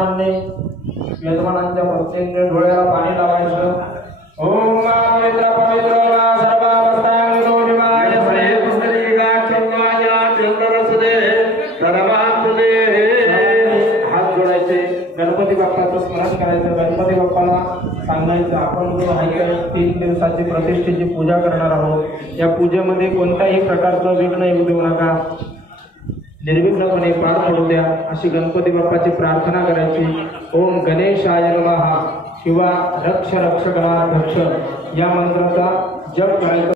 यजमानांनी यजमानांच्या पत्नींनी डोळ्याला पाणी लावायचं। ओम पवित्र पवित्र सर्वावस्थांग नोनिमाय श्री पुस्तरीगा चंद्राया चंद्ररसदे धर्मात्मदे। हात जोडायचे, गणपती बाप्पाचं स्मरण करायचं, गणपती बाप्पाला सांगायचं आपण जो आहे 3 दिवसाची प्रतिष्ठेची पूजा करणार आहोत। या पूजेमध्ये कोणत्याही प्रकारचं विघ्न येऊ देऊ नका, निर्विघ्नपणे पार पडू द्या अशी गणपती बाप्पाची प्रार्थना करायची। ओम गणेशाय नमः किंवा रक्ष रक्षकाध्यक्ष या मंत्राचा जप करायचा।